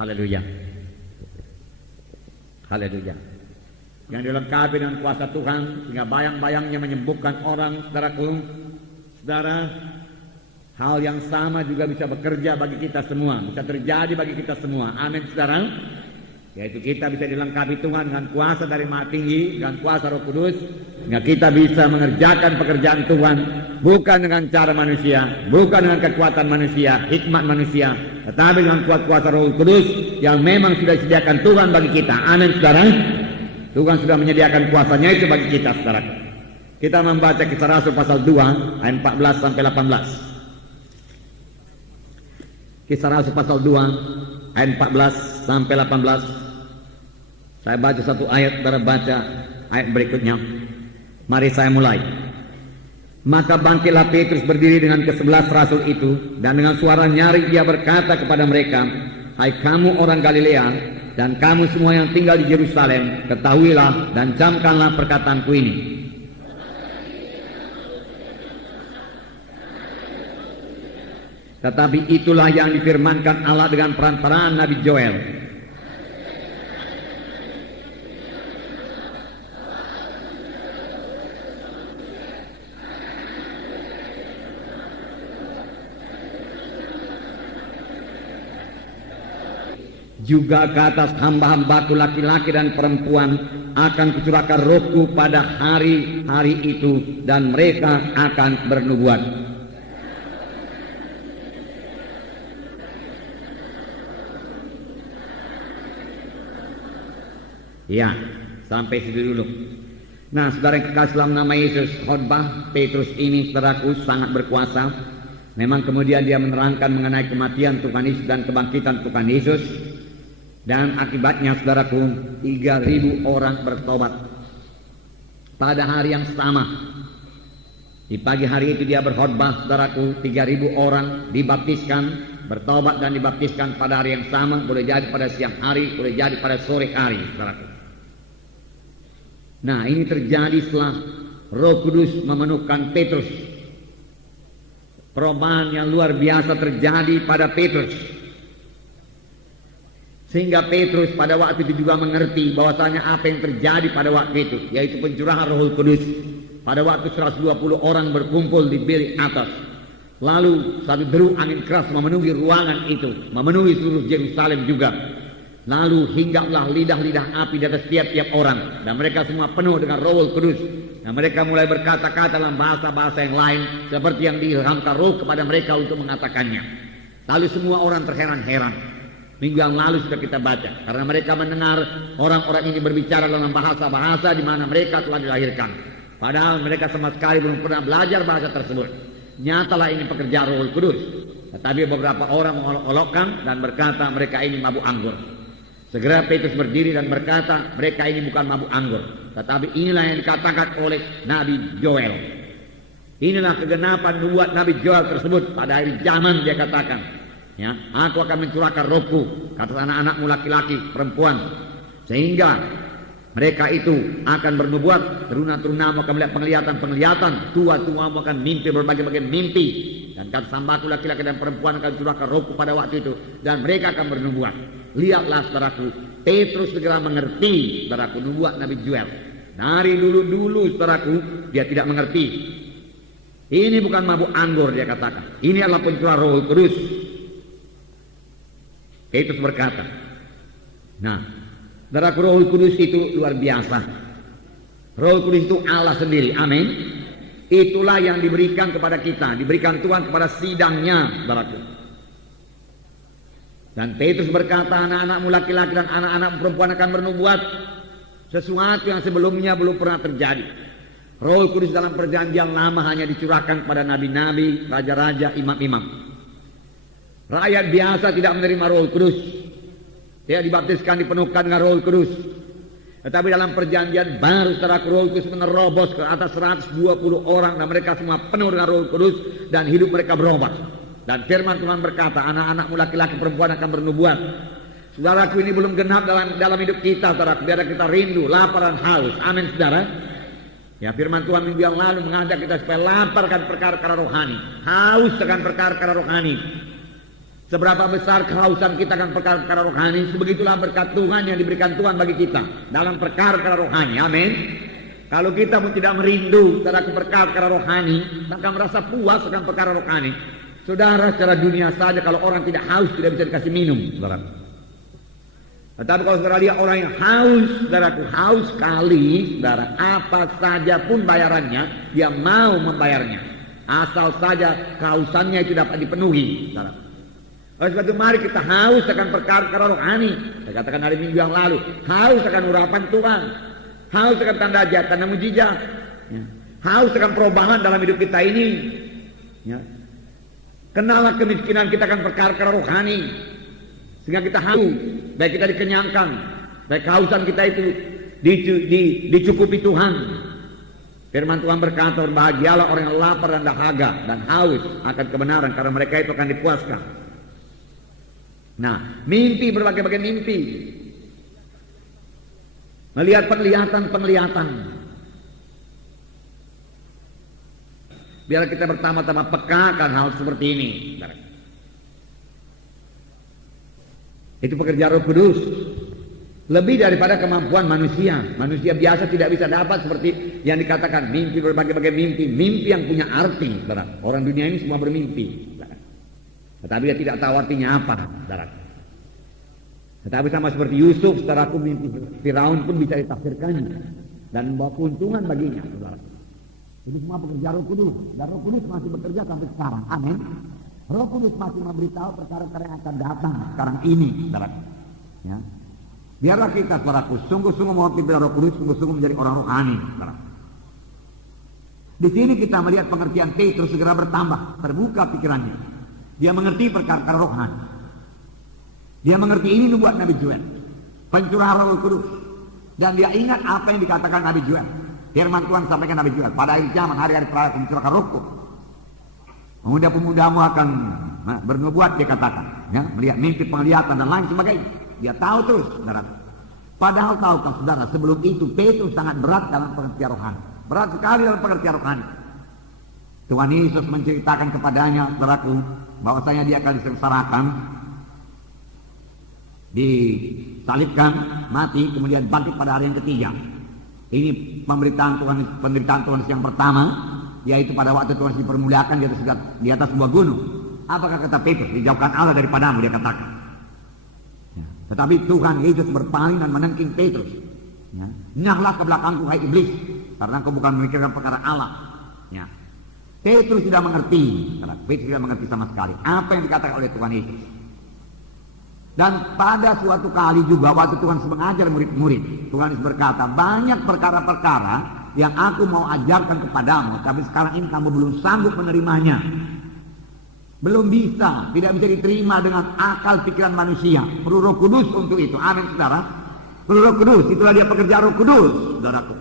Haleluya. Haleluya. Yang dilengkapi dengan kuasa Tuhan sehingga bayang-bayangnya menyembuhkan orang. Saudaraku, saudara, hal yang sama juga bisa bekerja bagi kita semua, bisa terjadi bagi kita semua. Amin, saudara. Yaitu kita bisa dilengkapi Tuhan dengan kuasa dari Maha Tinggi, dengan kuasa Roh Kudus, sehingga kita bisa mengerjakan pekerjaan Tuhan bukan dengan cara manusia, bukan dengan kekuatan manusia, hikmat manusia, tetapi dengan kuasa Roh Kudus yang memang sudah disediakan Tuhan bagi kita. Amin, saudara. Tuhan sudah menyediakan kuasanya itu bagi kita, saudara. Kita membaca Kisah Rasul pasal 2 ayat 14 sampai 18. Kisah Rasul pasal 2 ayat 14 sampai 18. Saya baca satu ayat, saudara baca ayat berikutnya. Mari saya mulai. Maka bangkitlah Petrus berdiri dengan ke-11 rasul itu, dan dengan suara nyaring ia berkata kepada mereka, "Hai kamu orang Galilea, dan kamu semua yang tinggal di Yerusalem, ketahuilah dan camkanlah perkataanku ini. Tetapi itulah yang difirmankan Allah dengan perantaraan Nabi Joel. Juga ke atas hamba-hambaku laki-laki dan perempuan akan kucurahkan rohku pada hari-hari itu, dan mereka akan bernubuat." Ya, sampai situ dulu. Nah, saudara yang kekasih dalam nama Yesus, khotbah Petrus ini, saudaraku, sangat berkuasa. Memang kemudian dia menerangkan mengenai kematian Tuhan Yesus dan kebangkitan Tuhan Yesus. Dan akibatnya, saudaraku, 3.000 orang bertobat pada hari yang sama. Di pagi hari itu dia berkhotbah, saudaraku, 3.000 orang dibaptiskan, bertobat dan dibaptiskan pada hari yang sama. Boleh jadi pada siang hari, boleh jadi pada sore hari, saudaraku. Nah, ini terjadi setelah Roh Kudus memenuhkan Petrus. Perubahan yang luar biasa terjadi pada Petrus, sehingga Petrus pada waktu itu juga mengerti bahwasanya apa yang terjadi pada waktu itu, yaitu pencurahan Roh Kudus. Pada waktu 120 orang berkumpul di bilik atas, lalu satu deru angin keras memenuhi ruangan itu, memenuhi seluruh Yerusalem juga. Lalu hinggaplah lidah-lidah api di atas tiap-tiap orang, dan mereka semua penuh dengan Roh Kudus. Dan mereka mulai berkata-kata dalam bahasa-bahasa yang lain, seperti yang diilhamkan Roh kepada mereka untuk mengatakannya. Lalu semua orang terheran-heran. Minggu yang lalu sudah kita baca, karena mereka mendengar orang-orang ini berbicara dalam bahasa-bahasa di mana mereka telah dilahirkan. Padahal mereka sama sekali belum pernah belajar bahasa tersebut. Nyatalah ini pekerjaan Roh Kudus. Tetapi beberapa orang mengolok-olokkan dan berkata mereka ini mabuk anggur. Segera Petrus berdiri dan berkata, mereka ini bukan mabuk anggur, tetapi inilah yang dikatakan oleh Nabi Joel. Inilah kegenapan nubuat Nabi Joel tersebut. Pada akhir zaman dia katakan, ya, aku akan mencurahkan rohku ke atas anak-anakmu laki-laki, perempuan, sehingga mereka itu akan bernubuat, teruna-terunamu akan melihat penglihatan-penglihatan, tua-tuamu akan mimpi berbagai-bagai mimpi, dan kata hambaku laki-laki dan perempuan akan curahkan rohku pada waktu itu, dan mereka akan bernubuat. Lihatlah, saudaraku, Petrus segera mengerti, saudaraku, nubuat Nabi Joel. Dari dulu-dulu, saudaraku, dia tidak mengerti. Ini bukan mabuk anggur, dia katakan. Ini adalah pencurah Roh Kudus. Petrus berkata, nah, saudaraku, Roh Kudus itu luar biasa. Roh Kudus itu Allah sendiri, amin. Itulah yang diberikan kepada kita, diberikan Tuhan kepada sidangnya, saudaraku. Dan Petrus berkata, anak-anakmu laki-laki dan anak-anakmu perempuan akan bernubuat, sesuatu yang sebelumnya belum pernah terjadi. Roh Kudus dalam perjanjian lama hanya dicurahkan kepada nabi-nabi, raja-raja, imam-imam. Rakyat biasa tidak menerima Roh Kudus. Dia dibaptiskan, dipenuhkan dengan Roh Kudus. Tetapi dalam perjanjian baru, saudara, Roh Kudus menerobos ke atas 120 orang, dan mereka semua penuh dengan Roh Kudus, dan hidup mereka berubah. Dan firman Tuhan berkata, anak-anakmu laki-laki perempuan akan bernubuat. Saudaraku, ini belum genap dalam hidup kita, saudaraku. Biar kita rindu, lapar dan haus. Amin, saudara. Ya, firman Tuhan minggu yang lalu mengajak kita supaya lapar akan perkara-perkara rohani, haus akan perkara-perkara rohani. Seberapa besar kehausan kita akan perkara-perkara rohani, sebegitulah berkat Tuhan yang diberikan Tuhan bagi kita dalam perkara-perkara rohani. Amin. Kalau kita pun tidak merindu terhadap perkara-perkara rohani, maka merasa puas akan perkara rohani. Saudara, secara dunia saja kalau orang tidak haus tidak bisa dikasih minum, saudara. Tetapi kalau saudara lihat orang yang haus, saudaraku, haus sekali, saudara, apa saja pun bayarannya, dia mau membayarnya. Asal saja kehausannya itu dapat dipenuhi, saudara. Oleh sebab itu mari kita haus akan perkara-perkara rohani. Saya katakan hari minggu yang lalu, haus akan urapan Tuhan, haus akan tanda ajaib, tanda mujizat, ya. Haus akan perubahan dalam hidup kita ini, ya. Kenalah kemiskinan kita akan perkara-perkara rohani, sehingga kita haus, baik kita dikenyangkan, baik kehausan kita itu dicukupi Tuhan. Firman Tuhan berkata, berbahagialah orang yang lapar dan dahaga dan haus akan kebenaran, karena mereka itu akan dipuaskan. Nah, mimpi, berbagai-bagai mimpi, melihat penglihatan. Biar kita pertama-tama peka akan hal seperti ini. Itu pekerjaan Roh Kudus. Lebih daripada kemampuan manusia. Manusia biasa tidak bisa dapat seperti yang dikatakan mimpi, berbagai-bagai mimpi. Mimpi yang punya arti. Orang dunia ini semua bermimpi. Tetapi dia tidak tahu artinya apa, saudara. Tetapi sama seperti Yusuf, saudaraku, mimpi Firaun pun bisa ditafsirkannya dan membawa keuntungan baginya, saudara. Ini semua pekerjaan Roh Kudus, dan Roh Kudus masih bekerja sampai sekarang. Amin. Roh Kudus masih memberitahu perkara-perkara yang akan datang sekarang ini, saudara. Ya. Biarlah kita, saudaraku, sungguh-sungguh mengerti Roh Kudus, sungguh-sungguh menjadi orang rohani, saudara. Di sini kita melihat pengertian Petrus segera bertambah, terbuka pikirannya. Dia mengerti perkara-perkara rohani. Dia mengerti ini nubuat Nabi Joel, pencurahan Roh Kudus. Dan dia ingat apa yang dikatakan Nabi Joel. Firman Tuhan sampaikan Nabi Joel, pada akhir zaman, hari-hari terakhir mencurahkan Rohku, pemuda-pemudamu akan bernubuat, dia katakan, ya, melihat mimpi, penglihatan dan lain sebagainya. Dia tahu terus, saudara. Padahal tahukah saudara, sebelum itu Petrus sangat berat dalam pengertian rohani. Berat sekali dalam pengertian rohani. Tuhan Yesus menceritakan kepadanya, saudaraku, bahwasanya dia akan disengsarakan, disalibkan, mati, kemudian bangkit pada hari yang ketiga. Ini penderitaan Tuhan yang pertama, yaitu pada waktu Tuhan dipermuliakan di atas sebuah gunung. Apakah kata Petrus? Dijauhkan Allah daripadamu, dia katakan. Ya. Tetapi Tuhan Yesus berpaling dan menengking Petrus. Ya. Nyahlah ke belakangku, hai iblis, karena engkau bukan memikirkan perkara Allah. Ya. Petrus tidak mengerti, Petrus tidak mengerti sama sekali apa yang dikatakan oleh Tuhan Yesus. Dan pada suatu kali juga waktu Tuhan mengajar murid-murid, Tuhan Yesus berkata, banyak perkara-perkara yang aku mau ajarkan kepadamu, tapi sekarang ini kamu belum sanggup menerimanya. Belum bisa, tidak bisa diterima dengan akal pikiran manusia. Perlu Roh Kudus untuk itu. Amin, saudara. Perlu Roh Kudus, itulah dia pekerjaan Roh Kudus, saudaraku.